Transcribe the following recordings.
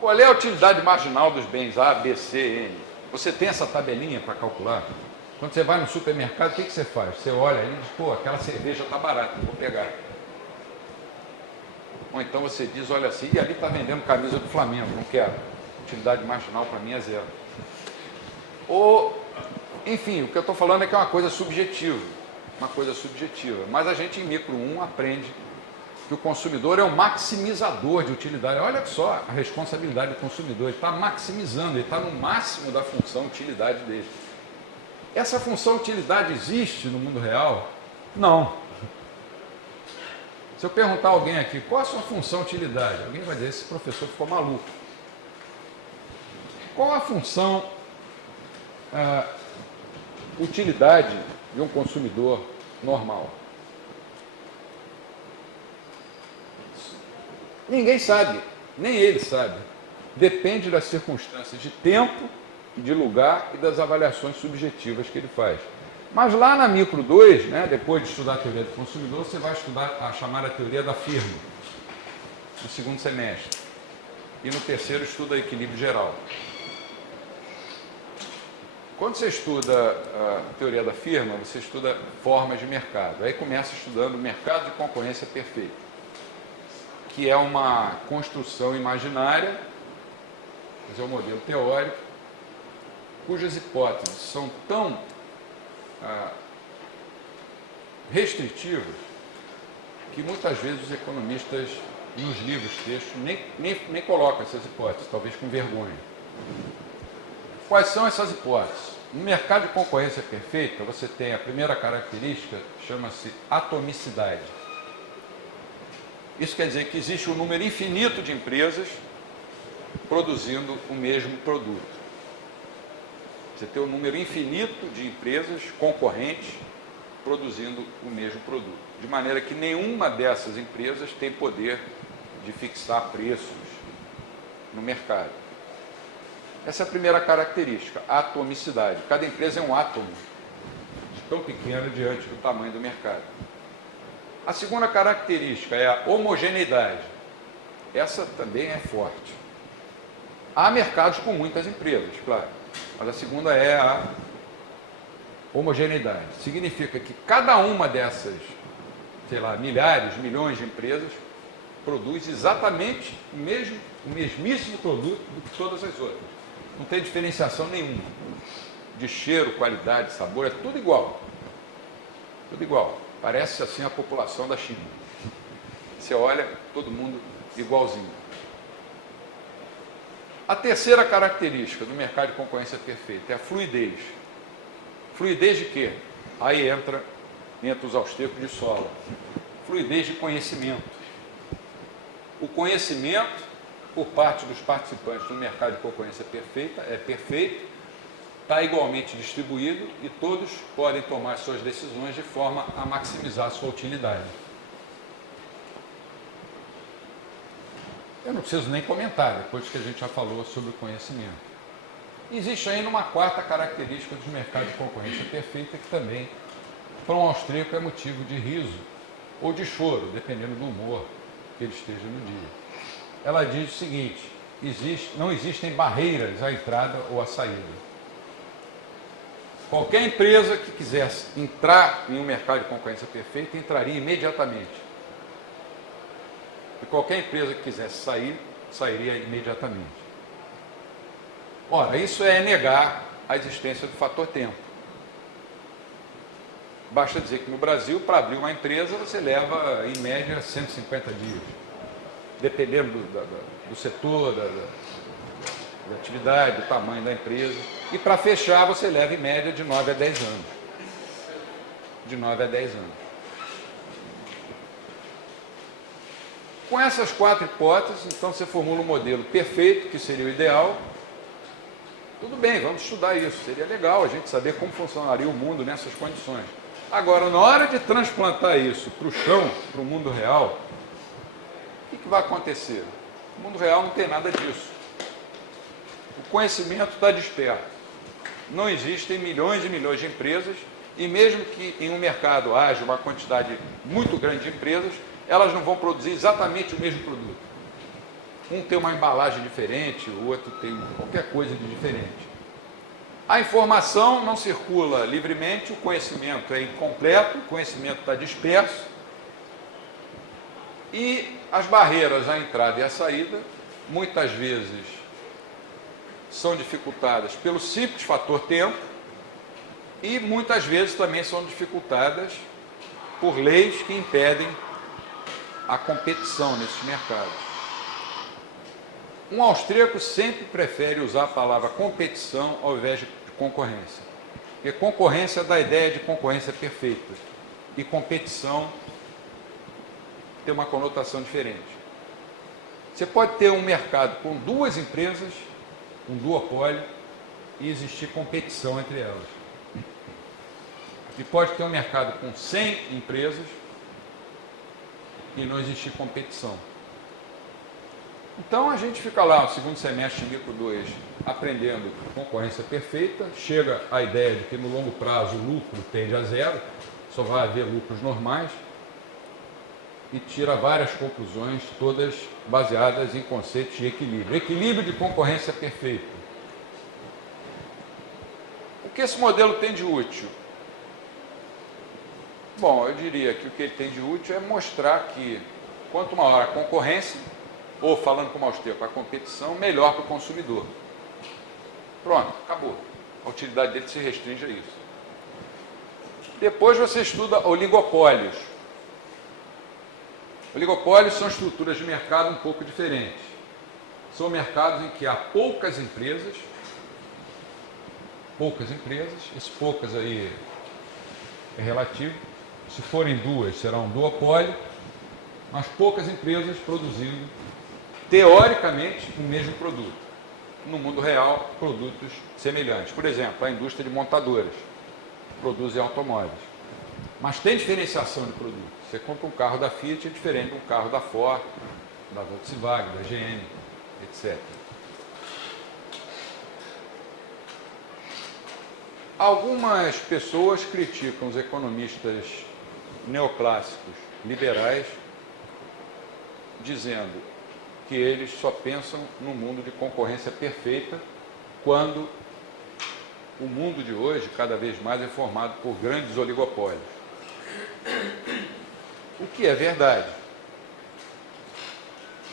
Qual é a utilidade marginal dos bens A, B, C, N? Você tem essa tabelinha para calcular? Quando você vai no supermercado, o que você faz? Você olha e diz, pô, aquela cerveja está barata, não vou pegar. Ou então você diz, olha assim, e ali está vendendo camisa do Flamengo, não quero. Utilidade marginal para mim é zero. Ou, enfim, o que eu estou falando é que é uma coisa subjetiva. Uma coisa subjetiva. Mas a gente em micro 1 aprende que o consumidor é um maximizador de utilidade. Olha só a responsabilidade do consumidor. Ele está maximizando, ele está no máximo da função utilidade dele. Essa função utilidade existe no mundo real? Não. Se eu perguntar a alguém aqui, qual a sua função utilidade? Alguém vai dizer, esse professor ficou maluco. Qual a função utilidade de um consumidor normal? Ninguém sabe, nem ele sabe. Depende das circunstâncias de tempo, de lugar e das avaliações subjetivas que ele faz. Mas lá na micro 2, né, depois de estudar a teoria do consumidor, você vai estudar a chamada teoria da firma, no segundo semestre. E no terceiro estuda equilíbrio geral. Quando você estuda a teoria da firma, você estuda formas de mercado. Aí começa estudando o mercado de concorrência perfeita, que é uma construção imaginária, mas é um modelo teórico, cujas hipóteses são tão restritivas que muitas vezes os economistas nos livros, textos, nem colocam essas hipóteses, talvez com vergonha. Quais são essas hipóteses? No mercado de concorrência perfeita, você tem a primeira característica, chama-se atomicidade. Isso quer dizer que existe um número infinito de empresas produzindo o mesmo produto. Você tem um número infinito de empresas concorrentes produzindo o mesmo produto. De maneira que nenhuma dessas empresas tem poder de fixar preços no mercado. Essa é a primeira característica, a atomicidade. Cada empresa é um átomo, tão pequeno diante do tamanho do mercado. A segunda característica é a homogeneidade. Essa também é forte. Há mercados com muitas empresas, claro, mas a segunda é a homogeneidade. Significa que cada uma dessas, sei lá, milhares, milhões de empresas produz exatamente o mesmíssimo produto do que todas as outras. Não tem diferenciação nenhuma. De cheiro, qualidade, sabor, é tudo igual. Tudo igual. Parece assim a população da China. Você olha, todo mundo igualzinho. A terceira característica do mercado de concorrência perfeita é a fluidez. Fluidez de quê? Aí entra os austríacos de Sola. Fluidez de conhecimento. O conhecimento, por parte dos participantes do mercado de concorrência perfeita, é perfeito, está igualmente distribuído e todos podem tomar suas decisões de forma a maximizar a sua utilidade. Eu não preciso nem comentar, depois que a gente já falou sobre o conhecimento. Existe ainda uma quarta característica dos mercados de concorrência perfeita que também, para um austríaco, é motivo de riso ou de choro, dependendo do humor que ele esteja no dia. Ela diz o seguinte, não existem barreiras à entrada ou à saída. Qualquer empresa que quisesse entrar em um mercado de concorrência perfeita, entraria imediatamente. E qualquer empresa que quisesse sair, sairia imediatamente. Ora, isso é negar a existência do fator tempo. Basta dizer que no Brasil, para abrir uma empresa, você leva, em média, 150 dias. Dependendo do setor, da atividade, do tamanho da empresa. E para fechar, você leva, em média, de 9 a 10 anos. De 9 a 10 anos. Com essas quatro hipóteses, então você formula um modelo perfeito, que seria o ideal. Tudo bem, vamos estudar isso. Seria legal a gente saber como funcionaria o mundo nessas condições. Agora, na hora de transplantar isso para o chão, para o mundo real, o que vai acontecer? O mundo real não tem nada disso. O conhecimento está disperso. Não existem milhões e milhões de empresas, e mesmo que em um mercado haja uma quantidade muito grande de empresas, elas não vão produzir exatamente o mesmo produto. Um tem uma embalagem diferente, o outro tem qualquer coisa de diferente. A informação não circula livremente, o conhecimento é incompleto, o conhecimento está disperso e as barreiras à entrada e à saída, muitas vezes, são dificultadas pelo simples fator tempo e muitas vezes também são dificultadas por leis que impedem a competição nesses mercados. Um austríaco sempre prefere usar a palavra competição ao invés de concorrência. Porque concorrência dá a ideia de concorrência perfeita. E competição tem uma conotação diferente. Você pode ter um mercado com duas empresas, um duopólio, e existir competição entre elas. E pode ter um mercado com 100 empresas e não existir competição. Então a gente fica lá no segundo semestre de Micro 2 aprendendo concorrência perfeita, chega à ideia de que no longo prazo o lucro tende a zero, só vai haver lucros normais, e tira várias conclusões, todas baseadas em conceitos de equilíbrio. Equilíbrio de concorrência perfeita. O que esse modelo tem de útil? Bom, eu diria que o que ele tem de útil é mostrar que quanto maior a concorrência, ou falando como austríaco, a competição, melhor para o consumidor. Pronto, acabou. A utilidade dele se restringe a isso. Depois você estuda oligopólios. Oligopólios são estruturas de mercado um pouco diferentes. São mercados em que há poucas empresas, esse poucas aí é relativo. Se forem duas, será um duopólio, mas poucas empresas produzindo, teoricamente, o mesmo produto. No mundo real, produtos semelhantes. Por exemplo, a indústria de montadoras produzem automóveis. Mas tem diferenciação de produto. Você compra um carro da Fiat, é diferente de um carro da Ford, da Volkswagen, da GM, etc. Algumas pessoas criticam os economistas neoclássicos liberais, dizendo que eles só pensam no mundo de concorrência perfeita, quando o mundo de hoje, cada vez mais, é formado por grandes oligopólios. O que é verdade.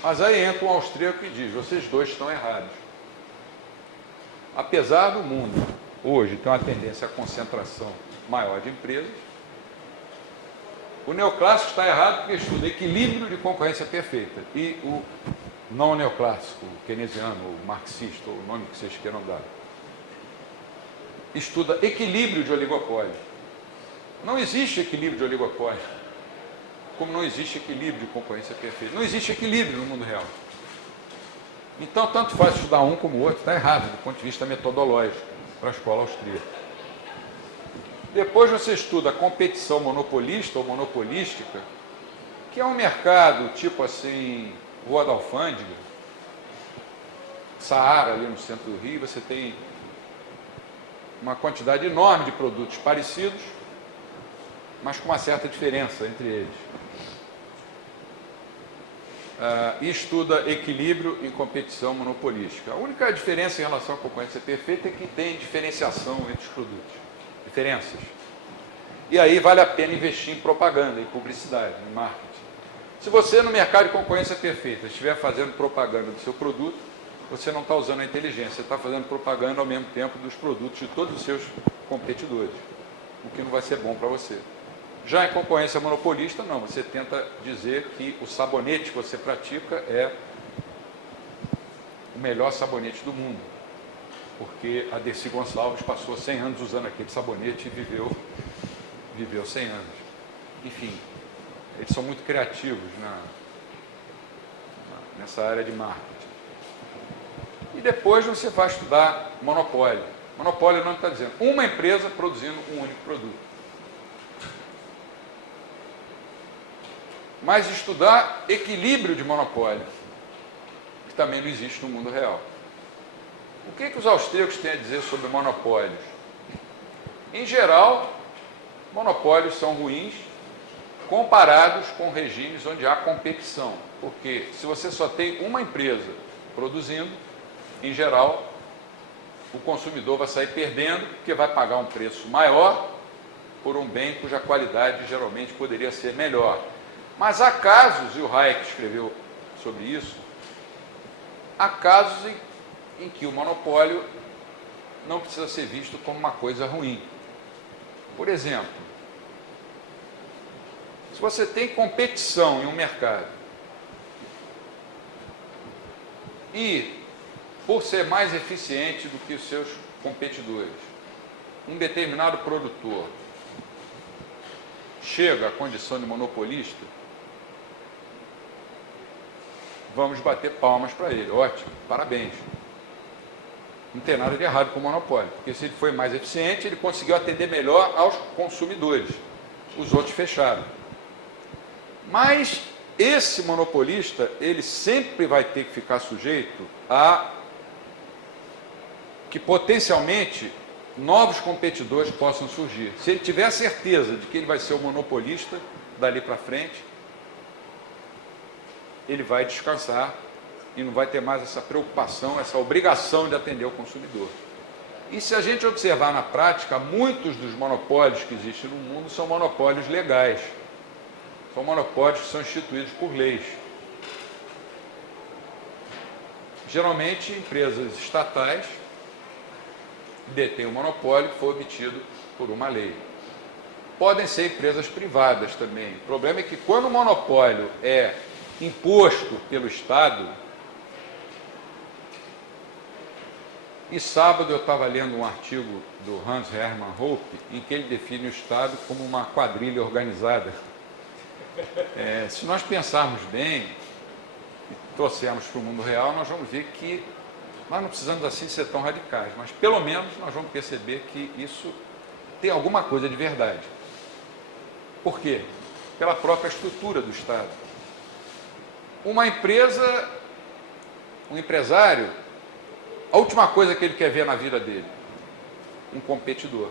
Mas aí entra um austríaco e diz, vocês dois estão errados. Apesar do mundo hoje ter uma tendência à concentração maior de empresas, o neoclássico está errado porque estuda equilíbrio de concorrência perfeita. E o não neoclássico, o keynesiano, o marxista, ou o nome que vocês queiram dar, estuda equilíbrio de oligopólio. Não existe equilíbrio de oligopólio, como não existe equilíbrio de concorrência perfeita. Não existe equilíbrio no mundo real. Então, tanto faz estudar um como o outro, está errado do ponto de vista metodológico para a escola austríaca. Depois você estuda a competição monopolista ou monopolística, que é um mercado tipo assim, Rua da Alfândega, Saara, ali no centro do Rio, você tem uma quantidade enorme de produtos parecidos, mas com uma certa diferença entre eles. E estuda equilíbrio e competição monopolística. A única diferença em relação à concorrência perfeita é que tem diferenciação entre os produtos. Diferenças. E aí vale a pena investir em propaganda, em publicidade, em marketing. Se você no mercado de concorrência perfeita estiver fazendo propaganda do seu produto, você não está usando a inteligência, você está fazendo propaganda ao mesmo tempo dos produtos de todos os seus competidores, o que não vai ser bom para você. Já em concorrência monopolista, não, você tenta dizer que o sabonete que você pratica é o melhor sabonete do mundo, porque a Dercy Gonçalves passou 100 anos usando aquele sabonete e viveu 100 anos. Enfim, eles são muito criativos nessa área de marketing. E depois você vai estudar monopólio. Monopólio não está dizendo uma empresa produzindo um único produto. Mas estudar equilíbrio de monopólio, que também não existe no mundo real. O que os austríacos têm a dizer sobre monopólios? Em geral, monopólios são ruins comparados com regimes onde há competição. porque se você só tem uma empresa produzindo, em geral, o consumidor vai sair perdendo, porque vai pagar um preço maior por um bem cuja qualidade geralmente poderia ser melhor. Mas há casos, e o Hayek escreveu sobre isso, há casos em que o monopólio não precisa ser visto como uma coisa ruim. Por exemplo, se você tem competição em um mercado e, por ser mais eficiente do que os seus competidores, um determinado produtor chega à condição de monopolista, vamos bater palmas para ele. Ótimo, parabéns. Não tem nada de errado com o monopólio, porque se ele foi mais eficiente, ele conseguiu atender melhor aos consumidores. Os outros fecharam. Mas esse monopolista, ele sempre vai ter que ficar sujeito a que potencialmente novos competidores possam surgir. Se ele tiver a certeza de que ele vai ser o monopolista dali para frente, ele vai descansar e não vai ter mais essa preocupação, essa obrigação de atender o consumidor. E se a gente observar na prática, muitos dos monopólios que existem no mundo são monopólios legais. São monopólios que são instituídos por leis. Geralmente, empresas estatais detêm o monopólio que foi obtido por uma lei. Podem ser empresas privadas também. O problema é que quando o monopólio é imposto pelo Estado, e sábado eu estava lendo um artigo do Hans Hermann Hoppe, em que ele define o Estado como uma quadrilha organizada. Se nós pensarmos bem e trouxermos para o mundo real, nós vamos ver que nós não precisamos assim ser tão radicais, mas pelo menos nós vamos perceber que isso tem alguma coisa de verdade. Por quê? Pela própria estrutura do Estado. Uma empresa, um empresário, a última coisa que ele quer ver na vida dele, um competidor,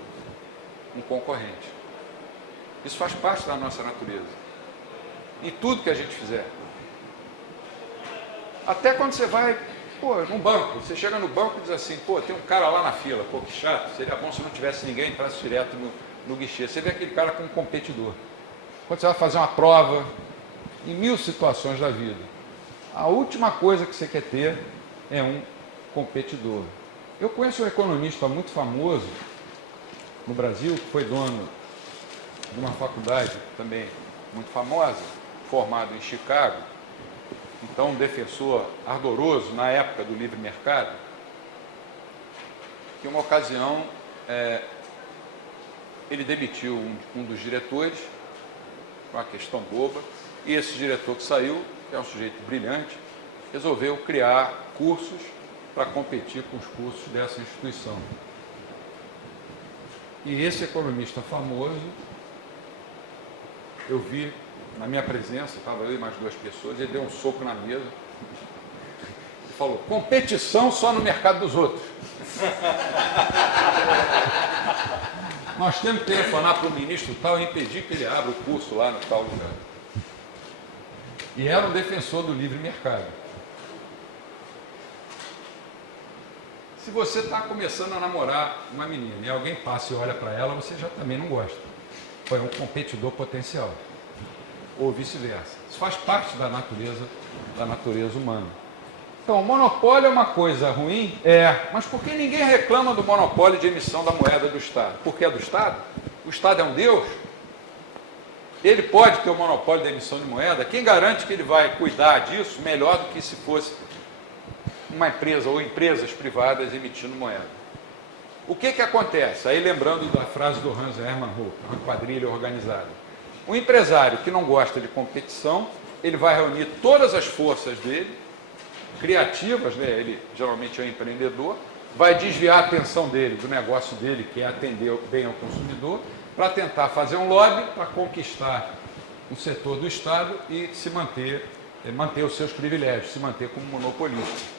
um concorrente. Isso faz parte da nossa natureza. Em tudo que a gente fizer. Até quando você vai, num banco, você chega no banco e diz assim, tem um cara lá na fila, que chato, seria bom se não tivesse ninguém, entrasse direto no guichê. Você vê aquele cara como um competidor. Quando você vai fazer uma prova, em 1000 situações da vida, a última coisa que você quer ter é um competidor. Eu conheço um economista muito famoso no Brasil, que foi dono de uma faculdade também muito famosa, formado em Chicago, então um defensor ardoroso na época do livre mercado, que em uma ocasião ele demitiu um dos diretores, uma questão boba, e esse diretor que saiu, que é um sujeito brilhante, resolveu criar cursos para competir com os cursos dessa instituição. E esse economista famoso, eu vi na minha presença, estava eu e mais 2 pessoas, ele deu um soco na mesa e falou, competição só no mercado dos outros. Nós temos que telefonar para o ministro tal e impedir que ele abra o curso lá no tal lugar. E era um defensor do livre mercado. Se você está começando a namorar uma menina e alguém passa e olha para ela, você já também não gosta. Foi um competidor potencial. Ou vice-versa. Isso faz parte da natureza humana. Então, o monopólio é uma coisa ruim? Mas por que ninguém reclama do monopólio de emissão da moeda do Estado? Porque é do Estado? O Estado é um Deus? Ele pode ter o monopólio da emissão de moeda? Quem garante que ele vai cuidar disso melhor do que se fosse uma empresa ou empresas privadas emitindo moeda? O que acontece? Aí lembrando da frase do Hans Hermann Hoppe, uma quadrilha organizada. Um empresário que não gosta de competição, ele vai reunir todas as forças dele, criativas, ele geralmente é um empreendedor, vai desviar a atenção dele do negócio dele, que é atender bem ao consumidor, para tentar fazer um lobby para conquistar um setor do Estado e se manter os seus privilégios, se manter como monopolista.